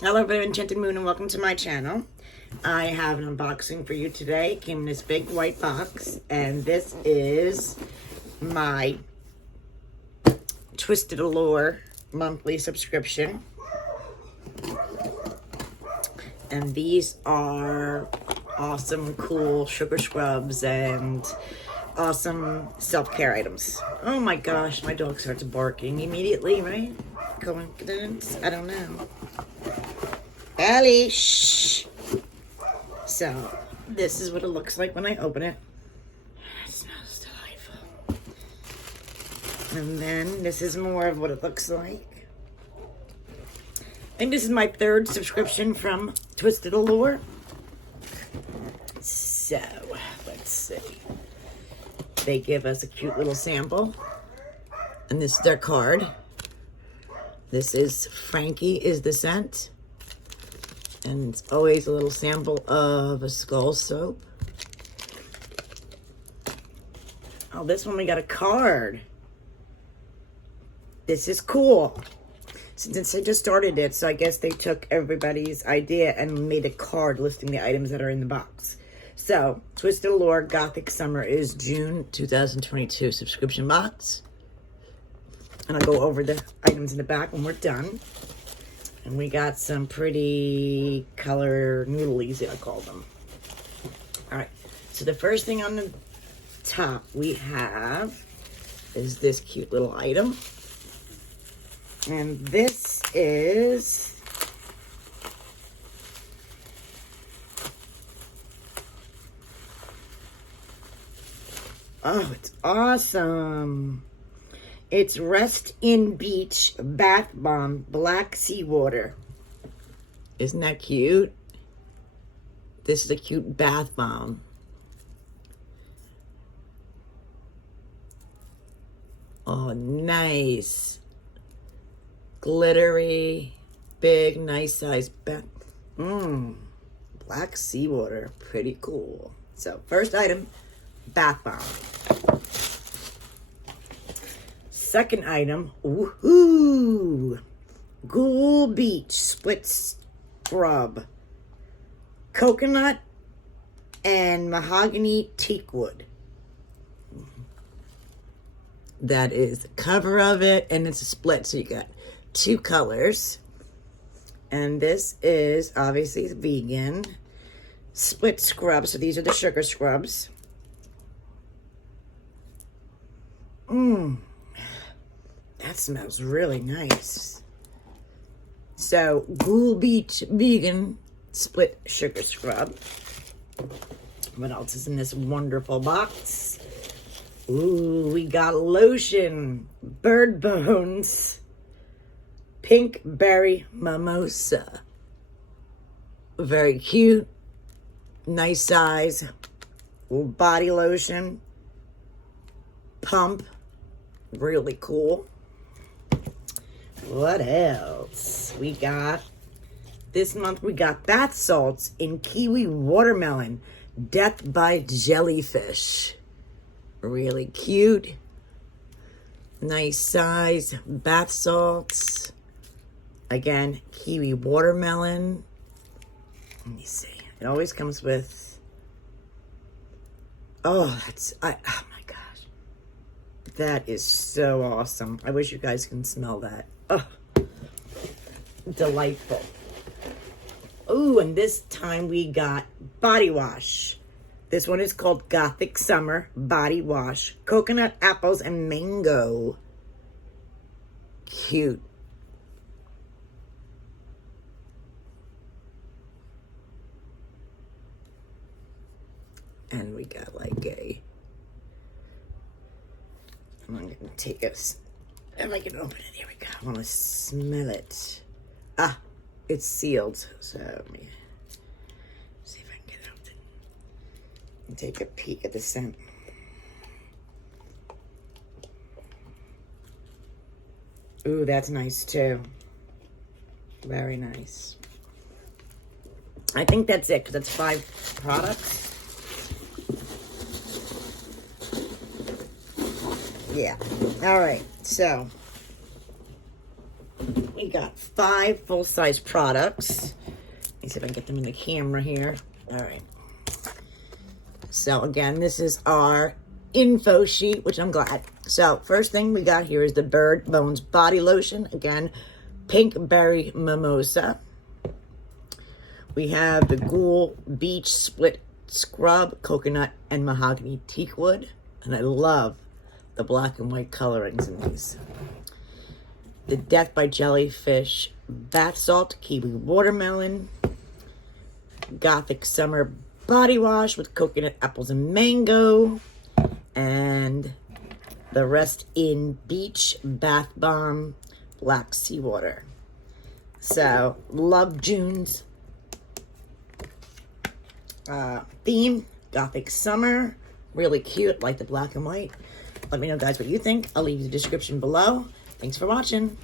Hello, everyone, Enchanted Moon, and welcome to my channel. I have an unboxing for you today. It came in this big white box, and this is my Twisted Allure monthly subscription. And these are awesome, cool sugar scrubs and awesome self-care items. Oh my gosh, my dog starts barking immediately, right? Coincidence? I don't know. Ellie, shh. So, this is what it looks like when I open it. It smells delightful. And then this is more of what it looks like. I think this is my third subscription from Twisted Allure. So, let's see. They give us a cute little sample. And this is their card. This is Frankie is the scent. And it's always a little sample of a skull soap. Oh, this one we got a card. This is cool. Since I just started it, so I guess they took everybody's idea and made a card listing the items that are in the box. So, Twisted Allure Gothic Summer is June 2022 subscription box. And I'll go over the items in the back when we're done. And we got some pretty color noodlies, I call them. All right, so the first thing on the top we have is this cute little item. And this is oh, it's awesome. It's Rest in Beach Bath Bomb Black Seawater. Isn't that cute? This is a cute bath bomb. Oh, nice. Glittery, big, nice size bath. Black seawater. Pretty cool. So, first item, bath bomb. Second item, woohoo! Ghoul Beach Split Scrub. Coconut and mahogany teakwood. That is the cover of it, and it's a split, so you got two colors. And this is obviously vegan. Split scrubs, so these are the sugar scrubs. That smells really nice. So, Ghoul Beach Vegan Split Sugar Scrub. What else is in this wonderful box? Ooh, we got Lotion, Bird Bones, Pink Berry Mimosa. Very cute. Nice size. Ooh, body lotion. Pump. Really cool. What else? We got, this month we got bath salts in kiwi watermelon. Death by jellyfish. Really cute. Nice size. Bath salts. Again, kiwi watermelon. Let me see. It always comes with, oh, that's, oh my gosh. That is so awesome. I wish you guys can smell that. Oh, delightful. Ooh, and this time we got body wash. This one is called Gothic Summer Body Wash. Coconut, apples, and mango. Cute. And we got like a, I'm going to take this. If I can open it, here we go. I want to smell it. Ah, it's sealed. So let me see if I can get it open and take a peek at the scent. Ooh, that's nice too. Very nice. I think that's it because that's 5 products. Yeah. All right. So we we got 5 full-size products. Let me see if I can get them in the camera here. All right. So again, this is our info sheet, which I'm glad. So first thing we got here is the Bird Bones Body Lotion. Again, Pink Berry Mimosa. We have the Ghoul Beach Split Scrub, Coconut and Mahogany Teakwood. And I love the black and white colorings in these. The Death by Jellyfish Bath Salt, Kiwi Watermelon. Gothic Summer Body Wash with Coconut, Apples, and Mango. And the Rest in Beach Bath Bomb, Black Seawater. So, love June's theme, Gothic Summer. Really cute, like the black and white. Let me know, guys, what you think. I'll leave the description below. Thanks for watching.